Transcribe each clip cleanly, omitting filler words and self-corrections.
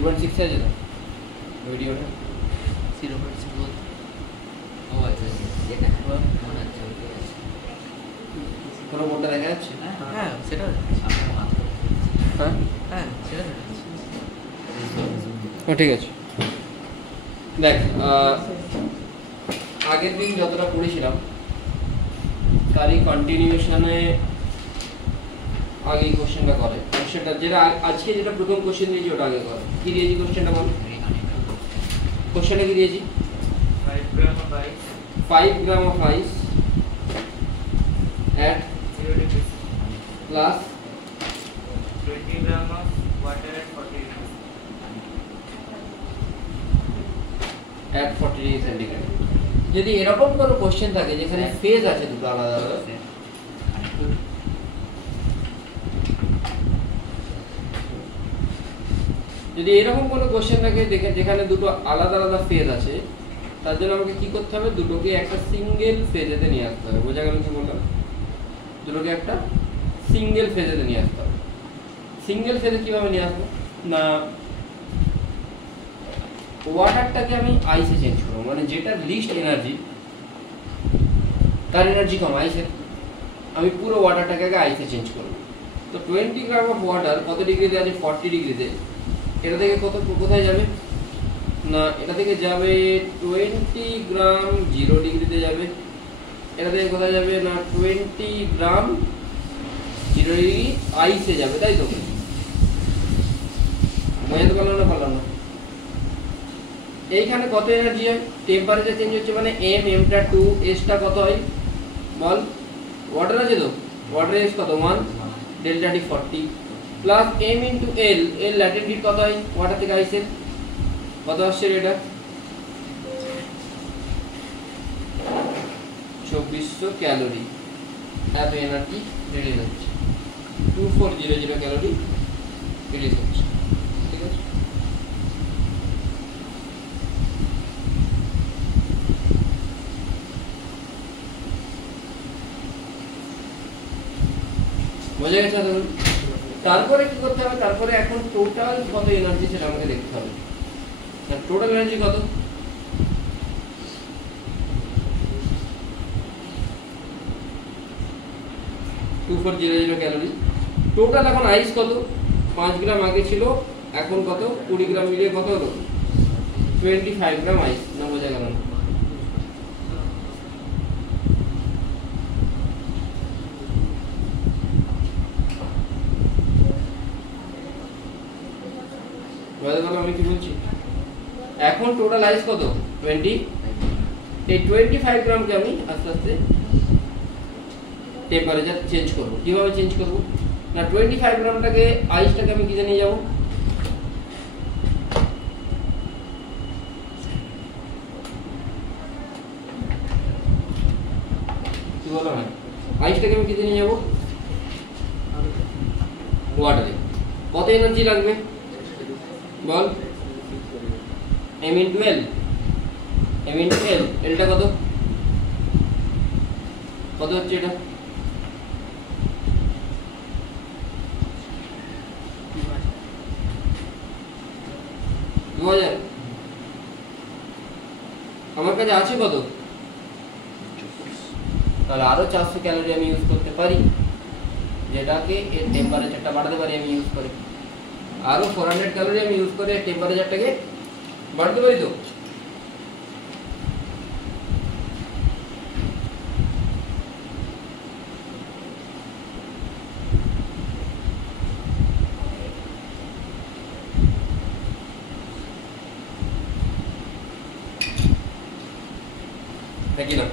0.6 আছে না ভিডিওটা 0.6 বলতে ও আচ্ছা এটা মনে হচ্ছে কোনো বোর্ডটা দেখা যাচ্ছে? হ্যাঁ সেটা হ্যাঁ হ্যাঁ সেটা ঠিক আছে। দেখ আগের দিন যতটা পড়েছিলাম তারই কন্টিনিউশনে আগে কোশ্চেনটা করে, সেটা যেটা আজকে যেটা প্রথম কোশ্চেন দিয়েছি ওটা আগে করে। কি দিয়েছি কোশ্চেনটা বল? কোশ্চেনটা কি দিয়েছি? 5 gram of ice 5 gram of ice at 0 degrees plus 20 gram of water at 40 degrees at 40 degrees centigrade। যদি এরকম কোনো কোশ্চেন থাকে যেখানে ফেজ আছে দুটো আলাদা আলাদা, যদি এরকম কোনো কোশ্চেন থাকে যেখানে দুটো আলাদা আলাদা ফেজ আছে, তার জন্য আমাকে কি করতে হবে? দুটোকে একটা সিঙ্গেল ফেজেতে নিয়ে আসতে হবে। বোঝা গেল কি বললাম? দুটোকে একটা সিঙ্গেল ফেজেতে নিয়ে আসতে হবে। সিঙ্গেল ফেজে কিভাবে নিয়ে আসবো? না, ওয়াটারটাকে আমি আইসে চেঞ্জ করবো, মানে যেটা লিস্ট এনার্জি তার এনার্জি কম আইসের, আমি পুরো ওয়াটারটাকে আগে আইসে চেঞ্জ করবো। তো 20 গ্রাম অফ ওয়াটার কত ডিগ্রিতে আছে? 40 ডিগ্রিতে। এটা থেকে কোথায় যাবে? না, এটা থেকে যাবে 20 গ্রাম 0 ডিগ্রিতে যাবে। এটা থেকে কোথায় যাবে? না 20 গ্রাম 0 ডিগ্রি আইসে যাবে, তাই তো? বোঝাতে পারলাম না? পারলাম না? এইখানে কত এনার্জি হয়? টেম্পারেচার চেঞ্জ হচ্ছে মানে এম, এমটা 2, এসটা কত হয় বল? ওয়াটার আছে তো, ওয়াটার এস কত? 1, ডেল্টা টি 40 প্লাস এম ইন্টু এল, এল ল্যাটেন্ট হিট কত হয় ওয়াটার থেকে আইসের? কত আসছে এটা? 2400 ক্যালোরি এত এনার্জি রিলিজ হচ্ছে, 2400 ক্যালোরি রিলিজ হচ্ছে। ঠিক আছে, বোঝা গেছে? তারপরে কি করতে হবে? তারপরে এখন টোটাল কত এনার্জি সেটা আমাকে দেখতে হবে। টোটাল এনার্জি কত? Calorie total. এখন আইস কত? 5 গ্রাম আগে ছিল, এখন কত? 20 গ্রাম মিলিয়ে কত হলো? 25 গ্রাম আইস। না বোঝা গেল না? আমি কি বলছি? এখন টোটাল আইস কত? 20। এই 25 গ্রামকে আমি আস্তে আস্তে টেম্পারেচার চেঞ্জ করব। কিভাবে চেঞ্জ করব? না 25 গ্রামটাকে আইসটাকে আমি কিসে নিয়ে যাব? কি বলো না? আইসটাকে আমি কিসে নিয়ে যাব? ওয়াটারে। কত এনার্জি লাগবে বল? m into l, m into l, lটা কত? কত হচ্ছে এটা? 2000। আমার কাছে আছে কত? তাহলে আরো 400 ক্যালোরি আমি ইউজ করতে পারি, যেটাকে এর টেম্পারেচারটা বাড়াতে পারি আমি ইউজ করে। আরো 400 ক্যালোরি আমি ইউজ করে টেম্পারেচারটাকে বাড়াতে পারি। তো নাকি না?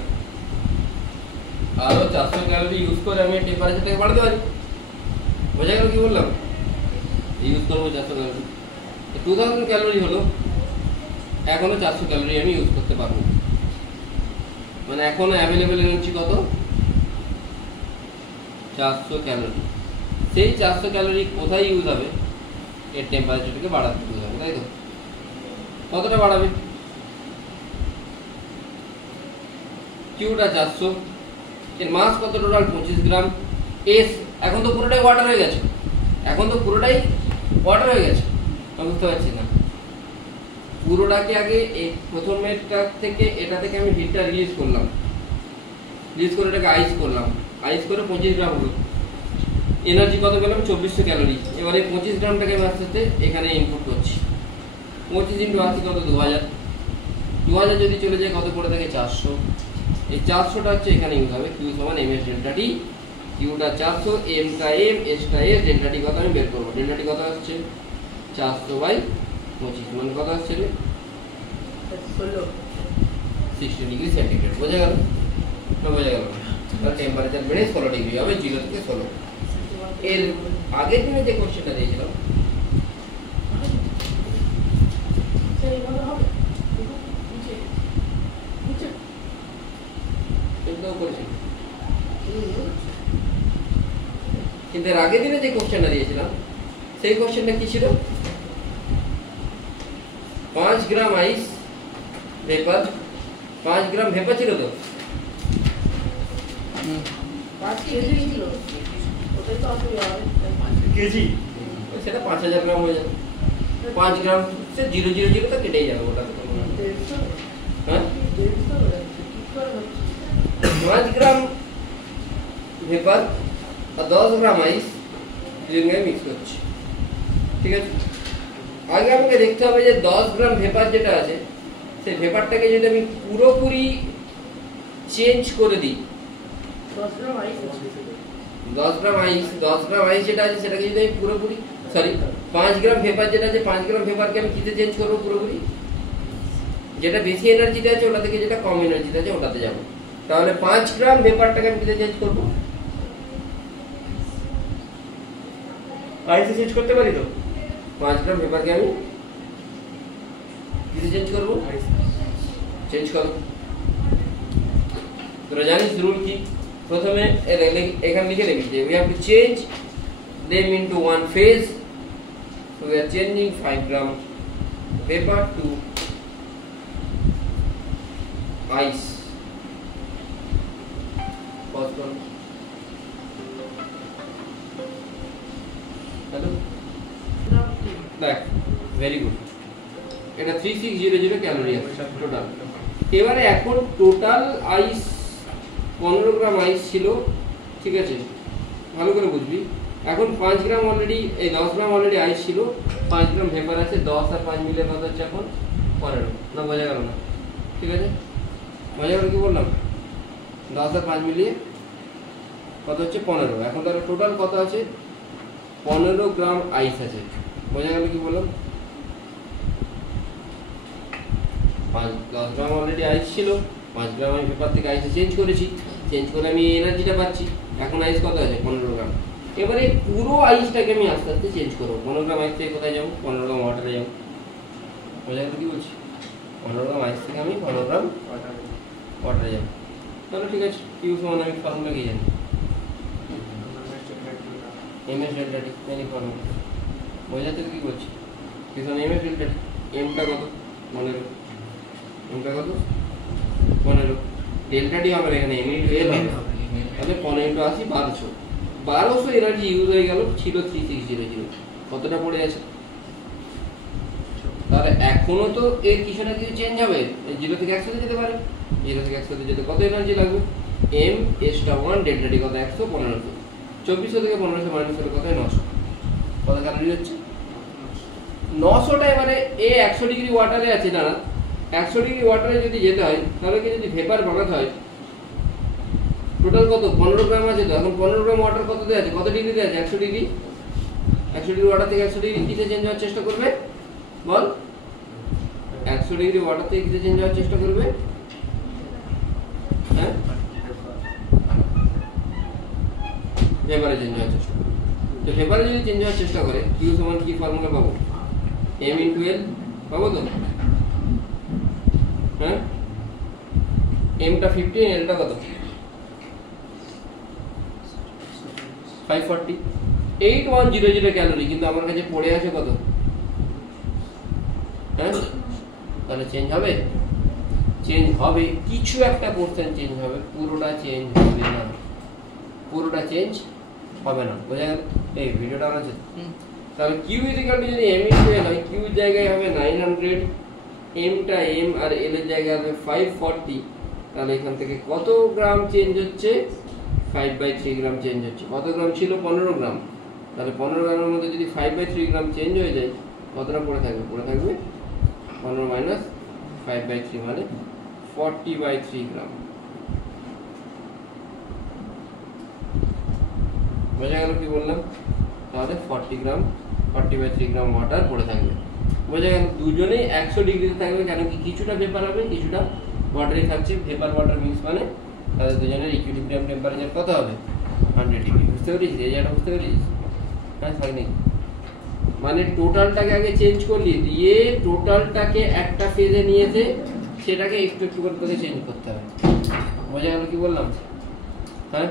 আরো 400 ক্যালোরি ইউজ করে আমি টেম্পারেচারটাকে বাড়াতে পারি। বোঝা গেল কি বললাম? ইউজ করবো 400 ক্যালোরি, 2000 ক্যালোরি হলো, এখনো 400 ক্যালোরি আমি ইউজ করতে পারবো। মানে এখনো অ্যাভেলেবেল এনার্জি কত? 400 ক্যালোরি। সেই 400 ক্যালোরি কোথায় ইউজ হবে? এর টেম্পারেচারটাকে বাড়াতে ইউজ হবে, তাই তো? কতটা বাড়াবে? কিউটা 400, এর মাস কত টোটাল? 25 গ্রাম। এস এখন তো পুরোটাই ওয়াটার হয়ে গেছে, এখন তো পুরোটাই ওয়াটার হয়ে গেছে, বুঝতে পারছি না? পুরোটাকে আগে এই প্রথমেরটা থেকে এটা থেকে আমি হিটটা রিলিজ করলাম, রিলিজ করে এটাকে আইস করলাম, আইস করে 25 গ্রাম হলো, এনার্জি কত পেলাম 2400 ক্যালোরি। এবারে 25 গ্রামটাকে আমি আস্তে আস্তে এখানে ইনপুট করছি, 25 × 80 কত 2000, 2000 যদি চলে যায় কত করে থাকে 400, এই 400টা হচ্ছে এখানে ইউজ হবে, কিউ সমান ms ডেল্টা টি, কিউটা 400, এমটা এম, এসটা এস, ডেল্টা টি কত আমি বের করবো, ডেল্টা টি কত আসছে 400/25 মানে কত আসছে রে 60 ডিগ্রি সেন্টিগ্রেড। বোঝা গেল না? বোঝা গেল না? তাহলে টেম্পারেচার বেড়ে 16 ডিগ্রি হবে, 0 থেকে 16। এর আগের দিনে যে কোশ্চেনটা দিয়েছিলাম কিন্তু এর আগের দিনে যে কোশ্চেনটা দিয়েছিলাম সেই কোশ্চেনটা কি ছিল? 5 গ্রাম আইস ভেপার, 5 গ্রাম ভেপার ছিল তো, 5 কেজি ছিল, ওটাই তো কেজি সেটা 5000 গ্রাম হয়ে যাবে, 5 গ্রাম সে 000 তো কেটেই যাবে ওটা তো। হ্যাঁ 5 গ্রাম ভেপার আর 10 গ্রাম আইস দুজনে মিক্স করছি, ঠিক আছে? আগে আমাকে দেখতে হবে যে 10 গ্রাম ভেপার যেটা আছে সেই ভেপারটাকে যদি আমি পুরোপুরি চেঞ্জ করে দিই, 10 গ্রাম আইস 10 গ্রাম আইস যেটা আছে সেটাকে যদি আমি পুরোপুরি, সরি 5 গ্রাম ভেপার যেটা আছে 5 গ্রাম ভেপারকে আমি কিতে চেঞ্জ করবো পুরোপুরি, যেটা বেশি এনার্জিতে আছে ওটা থেকে যেটা কম এনার্জিতে আছে ওটাতে যাবো। তাহলে 5 গ্রাম ভেপারটাকে আমি কিতে চেঞ্জ করবো, আইসে চেঞ্জ করতে পারি তো? 5 গ্রাম ভেপারকে আমি কিতে চেঞ্জ করবো, চেঞ্জ করো। তোরা জানিস রুল কি? প্রথমে এখানে লিখে রেখেছি যে we have to change them into one phase, so we are changing 5 gram vapor to ice. Pause করো। হ্যালো, দেখ ভেরি গুড, এটা 3600 ক্যালোরি আছে টোটাল। এবারে এখন টোটাল আইস 15 গ্রাম আইস ছিল, ঠিক আছে? ভালো করে বুঝবি। এখন 5 গ্রাম অলরেডি, এই 10 গ্রাম অলরেডি আইস ছিল, 5 গ্রাম ভেপার আছে, 10 আর 5 মিলে কত হচ্ছে এখন 15। না বোঝা গেল না? ঠিক আছে, বোঝা গেল কি বললাম? 10 আর 5 মিলিয়ে কত হচ্ছে 15। এখন তাহলে টোটাল কত আছে? 15 গ্রাম আইস আছে। বোঝা গেল কি বললাম? 10 গ্রাম অলরেডি আইস ছিল, 5 গ্রাম আমি ভেপার থেকে আইসে চেঞ্জ করেছি, চেঞ্জ করে আমি এনার্জিটা পাচ্ছি। এখন আইস কত আছে? 15 গ্রাম। এবারে পুরো আইসটাকে আমি আস্তে আস্তে চেঞ্জ করবো। 15 গ্রাম আইস থেকে কোথায় যাবো? 15 গ্রাম ওয়াটারে যাবো। বোঝা গেল কি বলছি? 15 গ্রাম আইস থেকে আমি 15 গ্রাম ওয়াটারে যাবো। তাহলে ঠিক আছে, কিউ সমান আমি ফর্মুলা কি জানি? ms ডেল্টা টি, মেনি ফর্মুলা। বোঝা থেকে কি করছি? কিউ সমান ms ডেল্টা টি, এমটা কত? 15, এমটা কত? 15, ডেল্টা টি হবে এখানে m * l হবে, তাহলে 15 * 80 1200। 1200 এনার্জি ইউজ হয়ে গেল, ছিল 3600। কতটা পড়ে আছে? তাহলে এখনো তো এর কিছু না কিছু চেঞ্জ হবে, 0 থেকে 100 তে যেতে পারে, 0 থেকে 100 তে যেতে কত এনার্জি লাগবে? m s টা 1, ডেল্টা টি কত? 100, 1500। 2400 থেকে 1500 মাইনাস করে কত? 900। কত ক্যালোরি হচ্ছে? 900টা। এবারে এ 100 ডিগ্রি ওয়াটারে আছে, না 100 ডিগ্রি ওয়াটারে যদি যেতে হয় তাহলে কি, যদি ভেপার বানাতে হয় টোটাল কত? 15 গ্রাম আছে তো। এখন 15 গ্রাম ওয়াটার কততে আছে? কত ডিগ্রিতে আছে? 100 ডিগ্রি। 100 ডিগ্রি ওয়াটার থেকে 100 ডিগ্রি কিসে চেঞ্জ হওয়ার চেষ্টা করবে বল? 100 ডিগ্রি ওয়াটার থেকে কিসে চেঞ্জ হওয়ার চেষ্টা করবে? হ্যাঁ, ভেপারে চেঞ্জ হওয়ার চেষ্টা করবে। তো ভেপারে যদি চেঞ্জ হওয়ার চেষ্টা করে, কিউ সমান কি ফর্মুলা পাবো? m * l পাবো তো? হ্যাঁ, এমটা 15, এলটা কত? 540, 8100 ক্যালোরি। কিন্তু আমার কাছে পড়ে আছে কত? হ্যাঁ, তাহলে চেঞ্জ হবে? চেঞ্জ হবে, কিছু একটা পোরশন চেঞ্জ হবে, পুরোটা চেঞ্জ হবে না, পুরোটা চেঞ্জ হবে না। বোঝা গেল? এই ভিডিওটা আছে। তাহলে কিউ = যদি m * l হয়, কিউ এর জায়গায় হবে 900 এমটা এম আর এল এর জায়গায় হবে 540, তাহলে এখান থেকে কত গ্রাম চেঞ্জ হচ্ছে? 5/3 গ্রাম চেঞ্জ হচ্ছে। কত গ্রাম ছিল? 15 গ্রাম। তাহলে 15 গ্রামের মধ্যে যদি 5/3 গ্রাম চেঞ্জ হয়ে যায়, কতটা পড়ে থাকবে? পড়ে থাকবে 15 মাইনাস 5/3 মানে 40/3 গ্রাম। বোঝা গেল কি বললাম? তাহলে 40/3 গ্রাম ওয়াটার পড়ে থাকবে। বোঝা গেল? দুজনেই 100 ডিগ্রিতে থাকবে, কেন কি কিছুটা ভেপার হবে, কিছুটা ওয়াটারই থাকছে। ভেপার ওয়াটার মিক্স মানে তাদের দুজনের ইকুইলিব্রিয়াম টেম্পারেচার কত হবে? 100 ডিগ্রি। বুঝতে পেরেছিস? এই জায়গাটা বুঝতে পেরেছিস? হ্যাঁ, থাকনি মানে টোটালটাকে আগে চেঞ্জ করলি, দিয়ে টোটালটাকে একটা ফেজে নিয়েছে, সেটাকে একটু একটু করে তোকে চেঞ্জ করতে হবে। বোঝা গেল কি বললাম? হ্যাঁ,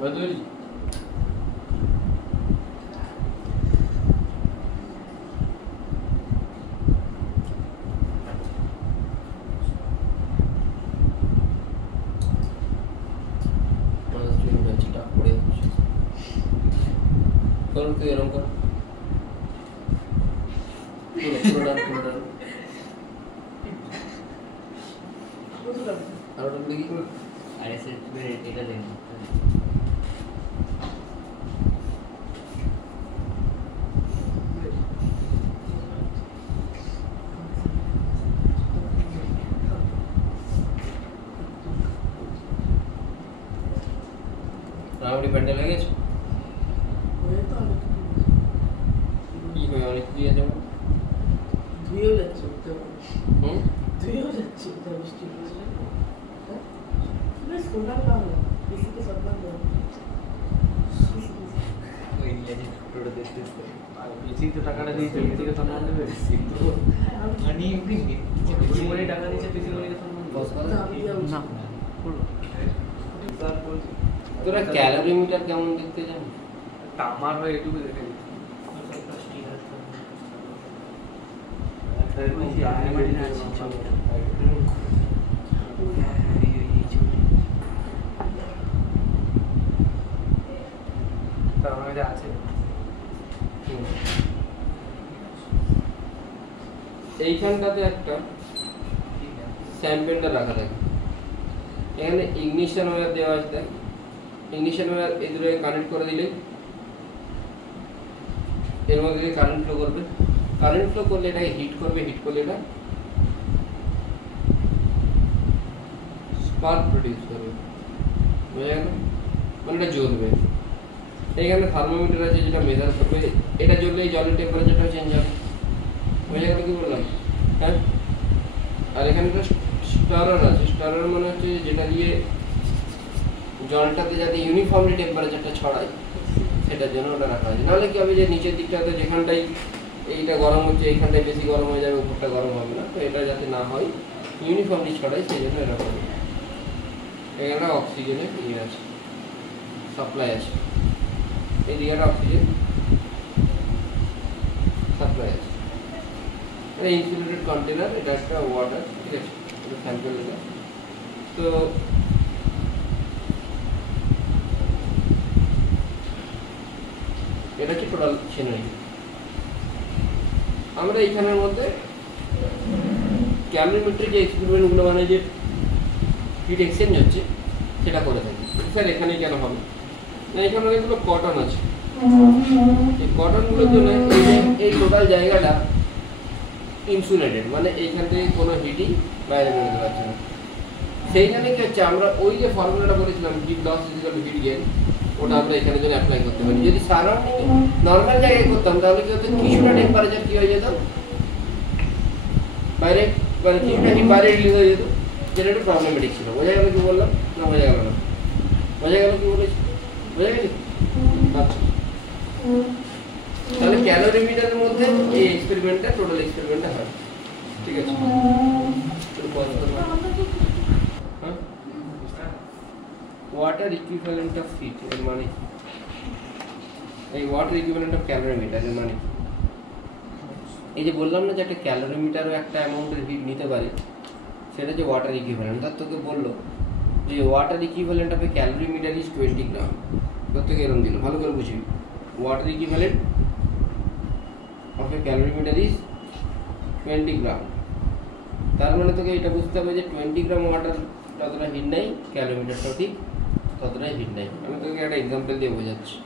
বুঝতে পেরেছিস? তুই এরকম কর, আরো দেখি। আরে স্যার এটা দেখুন। রাউন্ডি প্যান্ডেল হয়ে গেছে, হয়ে তো অনেক কি হয়ে অনেক দিয়ে যাবো। ধুয়েও যাচ্ছে উঠতে হুম, ধুয়েও যাচ্ছে উঠতে বৃষ্টি হচ্ছে। হ্যাঁ বেশ সোনার বাংলা বেশিকে সম্মান দেওয়া ওই ইংরেজি টোটো দেখতে বেশি তো টাকাটা দিয়েছে, বেশিকে সম্মান দেবে। মানে এমনি বেশি করে টাকা দিয়েছে, বেশি করে সম্মান দেবে। বস কথা। না স্যার বলছি তোরা ক্যালোরিমিটার কেমন দেখতে জানিস? তামার হয় এটুকু দেখে দিচ্ছি। তার আমার কাছে আছে। এইখানটাতে একটা স্যাম্পেলটা রাখা থাকে, এখানে ইগনিশন ওয়্যার দেওয়া আছে। ইগনিশন ওয়্যার এই দুটোকে কানেক্ট করে দিলে এর মধ্যে দিয়ে কারেন্ট ফ্লো করবে। কারেন্ট ফ্লো করলে এটাকে হিট করবে, হিট করলে এটা স্পার্ক প্রডিউস করবে। বোঝা গেল? মানে এটা জ্বলবে। এইখানে থার্মোমিটার আছে যেটা মেজার করবে, এটা জ্বললে এই জলের টেম্পারেচারটাও চেঞ্জ হবে। বোঝা গেল কি বললাম? হ্যাঁ, আর এখানে একটা স্টারার আছে। স্টারার মানে হচ্ছে যেটা দিয়ে জলটাতে যাতে ইউনিফর্মলি টেম্পারেচারটা ছড়ায়, সেটার জন্য ওটা রাখা আছে। নাহলে কি হবে যে নিচের দিকটাতে যেখানটাই এইটা গরম হচ্ছে এইখানটায় বেশি গরম হয়ে যাবে, উপরটা গরম হবে না। তো এটা যাতে না হয়, ইউনিফর্মলি ছড়ায়, সেই জন্য এরকম। এখানে অক্সিজেনের ইয়ে আছে, সাপ্লাই আছে। এই দিকে অক্সিজেন সাপ্লাই আছে। এটা ইনসুলেটেড কন্টেনার, এটা একটা ওয়াটার, ঠিক আছে? এটা স্যাম্পল এটা। তো এটা হচ্ছে টোটাল সিনারি। আমরা এইখানের মধ্যে ক্যালোরিমেট্রি যে এক্সপেরিমেন্টগুলো মানে যে হিট এক্সচেঞ্জ হচ্ছে সেটা করে থাকি। স্যার এখানে কেন হবে না? এখানে অনেকগুলো কটন আছে। এই কটনগুলোর জন্য এই টোটাল জায়গাটা ইনসুলেটেড, মানে এইখান থেকে কোনো হিটই বাইরে বেরোতে পারছে না। সেইখানে কি হচ্ছে, আমরা ওই যে ফর্মুলাটা বলেছিলাম heat loss equal to heat gain, ওটা আমরা এখানে জন্য অ্যাপ্লাই করতে পারি। যদি সারাউন্ডিং নর্মাল জায়গায় করতাম তাহলে কি হতো, কিছুটা টেম্পারেচার কি হয়ে যেত বাইরে, মানে কিছুটা হিট বাইরে রিলিজ হয়ে যেত, যেটা একটু প্রবলেমেটিক ছিল। বোঝা গেল কি বললাম? না বোঝা গেল না? বোঝা গেল কি বলেছি? বোঝা গেছে? আচ্ছা, তাহলে ক্যালোরিমিটারের মধ্যে এই এক্সপেরিমেন্টটা, টোটাল এক্সপেরিমেন্টটা হয়। ঠিক আছে? হ্যাঁ, ওয়াটার ইকুইভ্যালেন্ট অফ হিট এর মানে এই ওয়াটার ইকুইভ্যালেন্ট অফ ক্যালোরিমিটার এর মানে এই যে বললাম না যে একটা ক্যালোরিমিটারও একটা অ্যামাউন্টের হিট নিতে পারে, সেটা যে ওয়াটার ইকুইভ্যালেন্ট। তার তোকে বললো যে water equivalent of A calorimeter is 20 গ্রাম। তোর থেকে এরকম দিল, ভালো করে বুঝবি। Water equivalent of a calorimeter is 20 গ্রাম। তার মানে তোকে এটা বুঝতে হবে যে 20 গ্রাম ওয়াটার যতটা হিট নেয় ক্যালোমিটারটাও ঠিক ততটাই হিট নেয়। আমি তোকে একটা এক্সাম্পল দিয়ে বোঝাচ্ছি।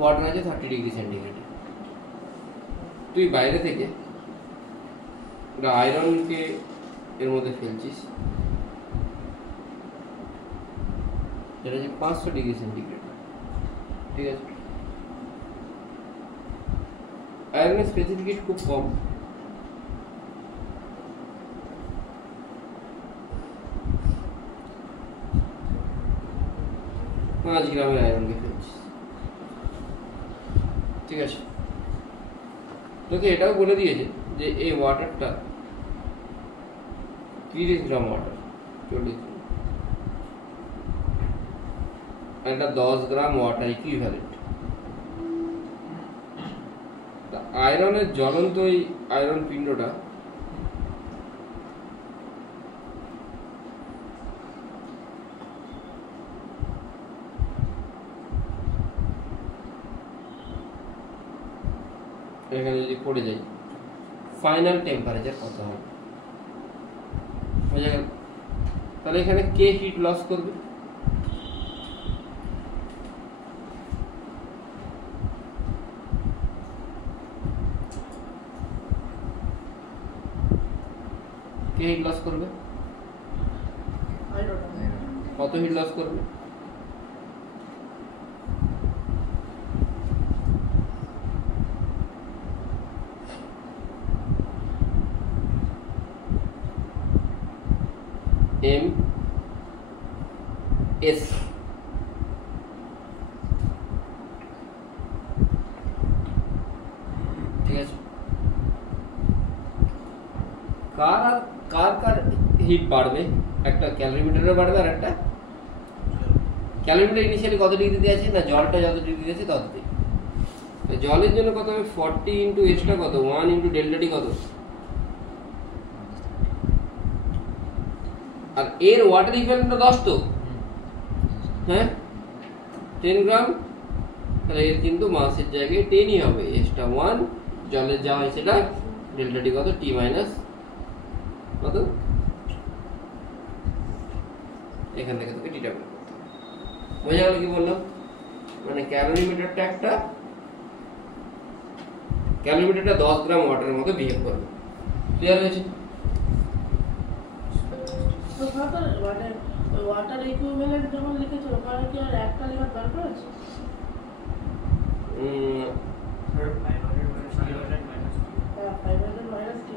ওয়াটার আছে 30 ডিগ্রি সেন্টিগ্রেডে, তুই বাইরে থেকে আয়রনকে এর মধ্যে ফেলছিস, যেটা হচ্ছে 500 ডিগ্রি সেন্টিগ্রেড, ঠিক আছে। আয়রনের স্পেসিফিক হিট খুব কম, পাঁচ গ্রামের আয়রনকে ফেলছিস, ঠিক আছে। তোকে এটাও বলে দিয়েছে যে এই ওয়াটারটা 30 গ্রাম ওয়াটার, 40 গ্রাম, এটা 10 গ্রাম ওয়াটার ইকুইভ্যালেন্ট। আয়রনের জ্বলন্ত ওই আয়রন পিণ্ডটা এখানে যদি পড়ে যায়, ফাইনাল টেম্পারেচার কত হবে বোঝা গেল? তাহলে এখানে কে হিট লস করবে? কে হিট লস করবে? কত হিট লস করবে? এম এস, ঠিক আছে। কার হিট বাড়বে? একটা ক্যালোরিমিটারে বাড়বে, আর একটা ক্যালোরিমিটার ইনিশিয়ালি কত ডিগ্রিতে আছে না, জলটা যত ডিগ্রি আছে ততই। জলের জন্য কত হবে? 40 ইন্টু এসটা কত, 1 ইন্টু ডেল্টা টি কত, আর এর ওয়াটার ইকুইভ্যালেন্ট 10 তো, হ্যাঁ 10 গ্রাম, তাহলে এর কিন্তু মাসের জায়গায় 10ই হবে, এসটা 1, জলের যা হয় সেটা, ডেল্টা টি কত, টি মাইনাস কত, এখান থেকে তোকে টিটা বের করতে হবে। বোঝা গেল কি বললাম? মানে ক্যালোরিমিটারটা একটা, ক্যালোরিমিটারটা 10 গ্রাম ওয়াটারের মতো বিহেভ করবে। ক্লিয়ার হয়েছে? তো ভাবো মানে ওয়াটার ইকুইভ্যালেন্ট যখন লিখেছো ওখানে কি আর একটা লেখার দরকার আছে? 500 মাইনাস কি?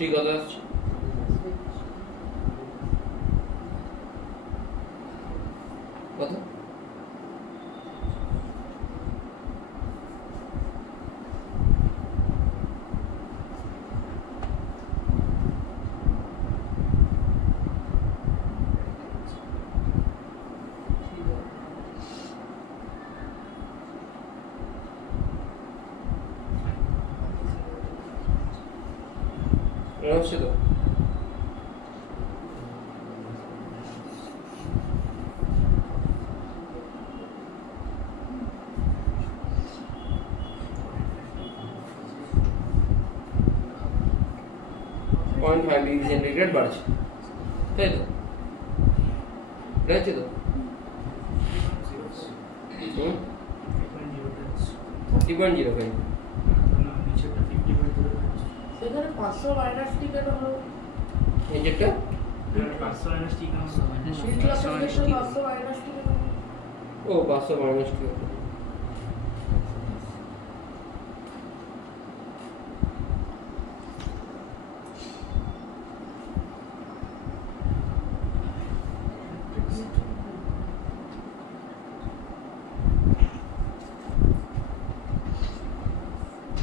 ঠিক কথা আসছে? কত? মনে হচ্ছে তো? পয়েন্ট 5 ডিগ্রি সেন্টিগ্রেড বাড়ছে, তাই তো? রয়েছে তো? 30.05। সেখানে 500 মাইনাস টিকেট হলো এই যেটা সিট ক্লাসিফিকেশন 500 মাইনাস টিকেট হলো ও 500 মাইনাস কি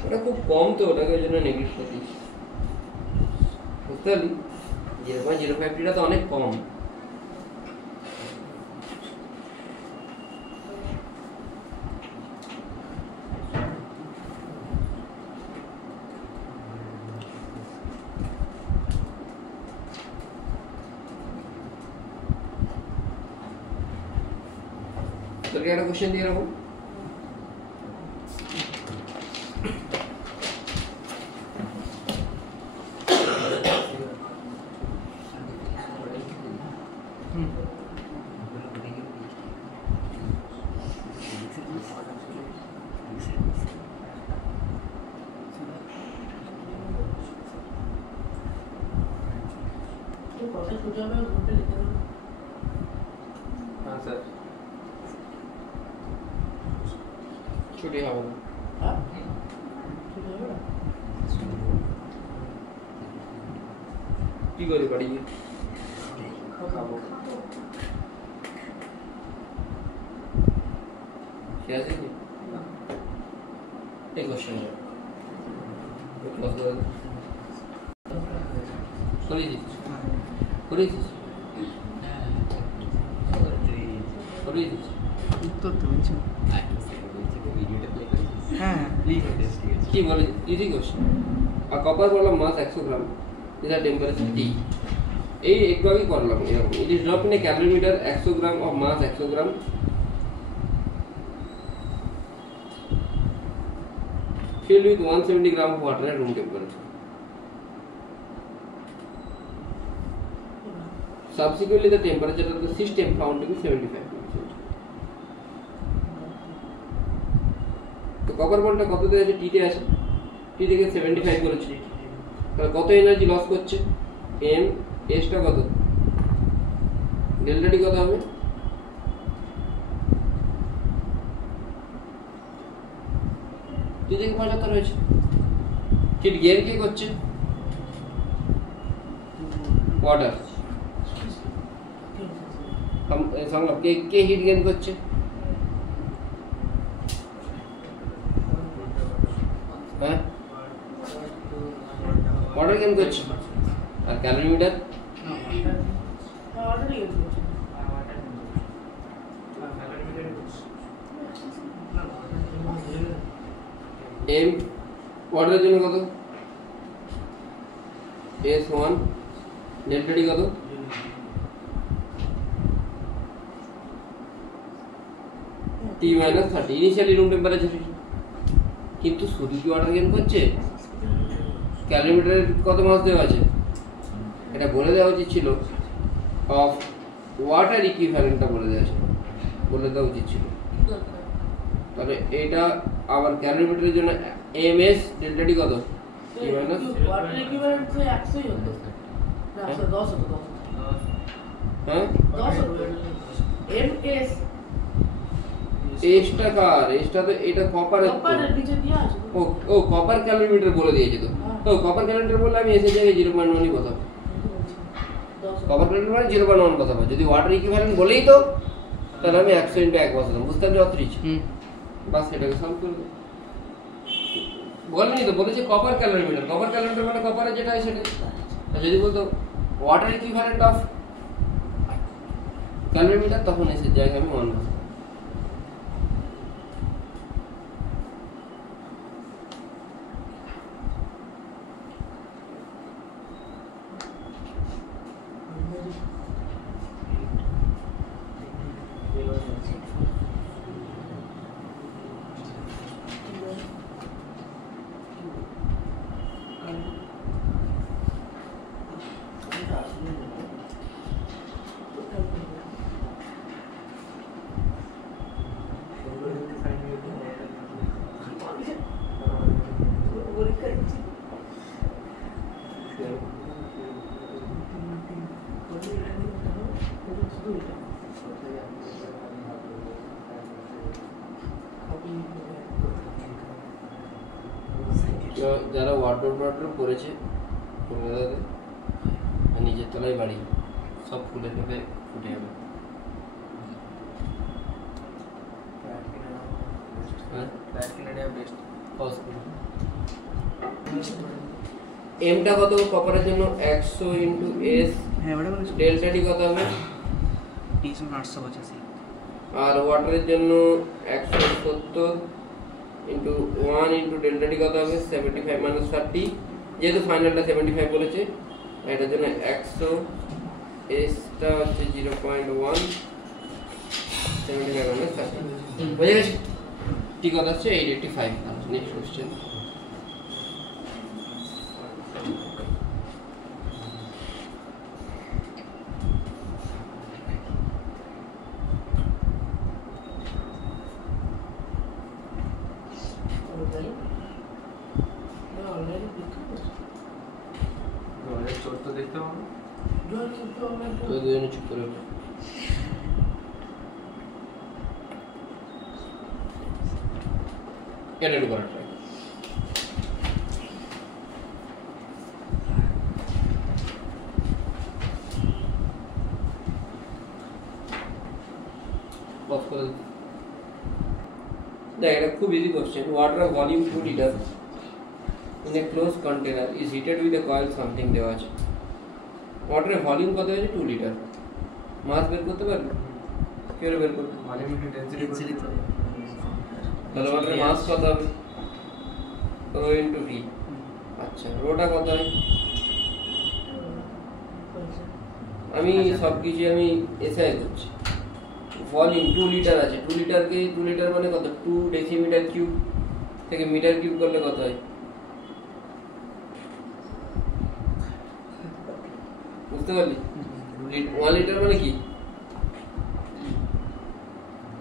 ওটা খুব কম তো, ওটাকে ওই জন্য নেগেটিভ করছি, বুঝতে পারলি? 0.05টা তো অনেক কম। তোকে একটা কোশ্চেন দিয়ে রাখো। তো কত ছুটি হবে গ্রুপে লিখে দেবো হ্যাঁ স্যার। ছুটি হবে না। হ্যাঁ ছুটি হবে না কি করি বাড়ি গিয়ে? খাবো। সে আছে কি? এই কোশ্চেন করেছিস? করেছিস? করেছিস? উত্তর তো বলছি। ভিডিওটা প্লে করেছিস? হ্যাঁ প্লিজ। ঠিক আছে। কি বলে? Easy question. আর কপার বললাম মাস 100 গ্রাম, যেটা টেম্পারেচার T। এই একটু আগে করলাম এরকম। It is drop in a calorimeter 100 gram of mass 100 gram filled with 170 gram of water at room temperature. Subsequently, the temperature of the system found to be 75 degrees Celsius. তো copper বলটা কততে আছে? টিতে আছে, টি থেকে 75 করেছে, তাহলে কত এনার্জি লস করছে? এম, এসটা কত, ডেল্টা টি কত হবে? টি থেকে 75 রয়েছে। হিট গেইন কি করছে? ওয়াটার। সংলাপ কে হিট গেইন করছে? হ্যাঁ, ওয়াটার গেইন করছে। আর ক্যালোরিমিটার অর্ডারই গেছে এম, ওয়াটারের জন্য কত? S1, ডেল্টা টি কত? T minus 30 initially room temperature. কিন্তু শুধু কি ওয়াটার গেইন করছে? ক্যালোরিমিটারের কত মাস দেওয়া আছে? এটা বলে দেওয়া উচিত ছিল, অফ ওয়াটার ইকুইভ্যালেন্টটা বলে দেওয়া ছিল, বলে দেওয়া উচিত ছিল। তাহলে এটা আবার ক্যালোরিমিটারের জন্য এমএস ডেল্টা টি কত? T minus ওয়াটার ইকুইভ্যালেন্ট তো 100ই হতো না, 10 হতো 10 হ্যাঁ, 10 হতো এমএস এসটা কার? এসটা তো এটা কপারের তো। কপারের নিচে দেওয়া আছে ও ও কপার ক্যালোরিমিটার বলে দিয়েছে তো। তো কপার ক্যালোরিমিটার বললে আমি এসে জায়গায় 0.1ই বসাবো। 10 কপার ক্যালোরিমিটার মানে 0.1 বসাবো। যদি ওয়াটার ইকুইভ্যালেন্ট বলেই তো, তাহলে আমি 100 × 1 বসাতাম। বুঝতে পারলি অত্রিচ? বাস এটাকে সলভ করে দেবো। বলেনি তো, বলেছে কপার ক্যালোরিমিটার। কপার ক্যালোরিমিটার মানে কপারের যেটা হয় সেটা। আর যদি বলতো ওয়াটার ইকুইভ্যালেন্ট অফ ক্যালোরিমিটার, তখন এসে জায়গায় আমি 1 বসাবো। যারা ওয়ার্ডরোব করেছে কলকাতাতে আর নিজের তলায় বাড়ি সব ফুলে ফেপে ফুটে যাবে। হ্যাঁ এমটা কত কপারের জন্য 100 ইন্টু এস হ্যাঁ ওটা বলেছো ডেল্টা ডি কত হবে? টিউশন 885 আর ওয়াটারের জন্য 170 ইন্টু 1 ইন্টু ডেল্টা ডি কত হবে? 75 মাইনাস 30, যেহেতু ফাইনালটা 75 বলেছে এটার জন্য 100 এসটা হচ্ছে 0.1 75 মাইনাস 30 বুঝে গেছে? ঠিক কথা হচ্ছে 885। Next question. চোর তো দেখতে পাবো তো দুজনে চুপ করে উঠো। এটা একটু করার ট্রাই। অফ করে দিই। দেখ এটা খুব easy question. Water volume 2 litre in a closed container is heated with a coil something দেওয়া আছে। ওয়াটারের ভলিউম কত হয়েছে? 2 লিটার। মাস বের করতে পারবে? কি করে বের করবে? ভলিউম ইনটু ডেনসিটি তো তাহলে ওয়াটারের মাস কত হবে? Rho into V. আচ্ছা রোটা কত হয়? আমি সবকিছু আমি এসআই করছি। ভলিউম 2 লিটার আছে, 2 লিটারকে 2 লিটার মানে কত? 2 ডেসিমিটার কিউব থেকে মিটার কিউব করলে কত হয়? বুঝতে পারলি? 1 লিটার মানে কি?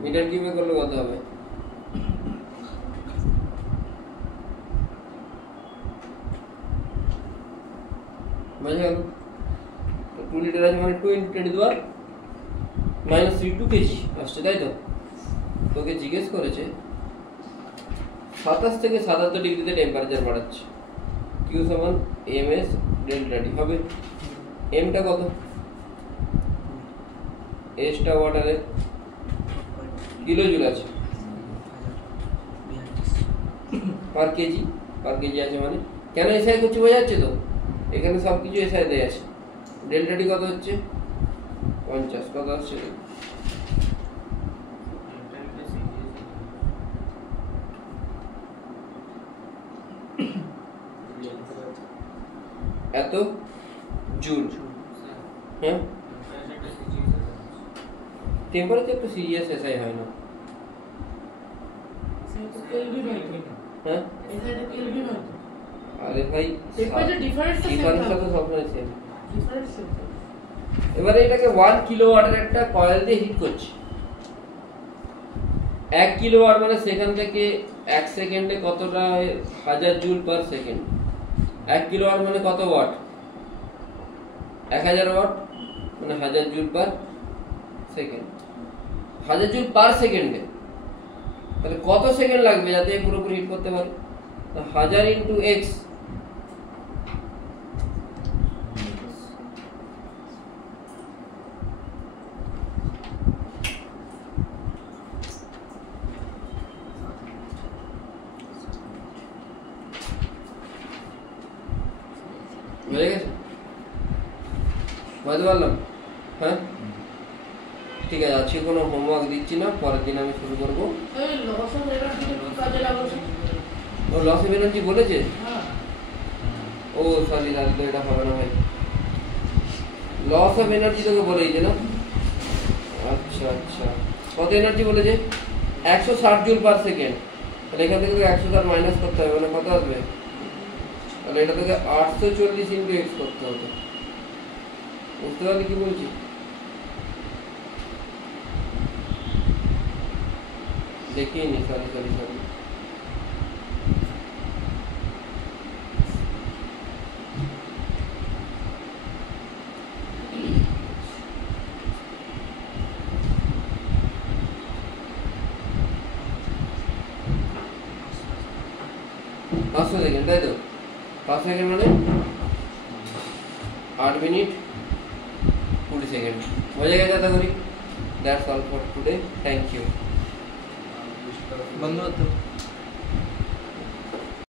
মিটার কিউবে করলে কত হবে? বুঝে গেল? 2 লিটার আছে মানে 2 × 10⁻³ -3 কেজি আসছে, তাই তো? তোকে জিজ্ঞেস করেছে 27 থেকে 77 ডিগ্রিতে টেম্পারেচার বাড়াচ্ছে, Q সমান ms ডেল্টা ডি হবে। এমটা কত? এসটা ওয়াটারে কিলো জুল আছে পার কেজি আছে মানে কেন এসআই করছি বোঝা যাচ্ছে তো? এখানে সব কিছু এসআই দেয়া আছে। ডেল্টা ডি কত হচ্ছে? 50 কত আসছে? এত জুল। হ্যাঁ টেম্পারেচার তো সিরিয়াস এসআই হয় না। হ্যাঁ আরে ভাই ডিফারেন্সটা তো সবসময় সেম। এবারে এটাকে 1 কিলোওয়াটের একটা কয়েল দিয়ে হিট করছি। 1 কিলোওয়াট মানে সেখান থেকে 1 সেকেন্ডে কতটা 1000 জুল পার সেকেন্ড। 1 কিলোওয়াট মানে কত ওয়াট? 1000 ওয়াট মানে 1000 joule per second. 1000 joule per সেকেন্ডে তাহলে কত সেকেন্ড লাগবে যাতে পুরোপুরি হিট করতে পারে? 1000 ইন্টু এক্স বুঝে গেছে? বুঝতে পারলাম? হ্যাঁ ঠিক আছে, আজকে কোনো হোমওয়ার্ক দিচ্ছি না, পরের দিন আমি শুরু করবো। ও লস অফ এনার্জি বলেছে? ও সরি তাহলে তো এটা হবে না ভাই। লস অফ এনার্জি তোকে বলেইছে না? আচ্ছা আচ্ছা কত এনার্জি বলেছে? 160 জুল পার সেকেন্ড। তাহলে এখান থেকে 160 মাইনাস করতে হবে, মানে কত আসবে? তাহলে এটা থেকে 840 ইন্টু এক্স করতে হবে। বুঝতে পারলি কি বলছি? দেখিনি, সরি 500 সেকেন্ড, তাই তো? 5 সেকেন্ড মানে 8 মিনিট 20 সেকেন্ড। হয়ে গেছে আশা করি। That's all for today, thank you. বন্ধ হতো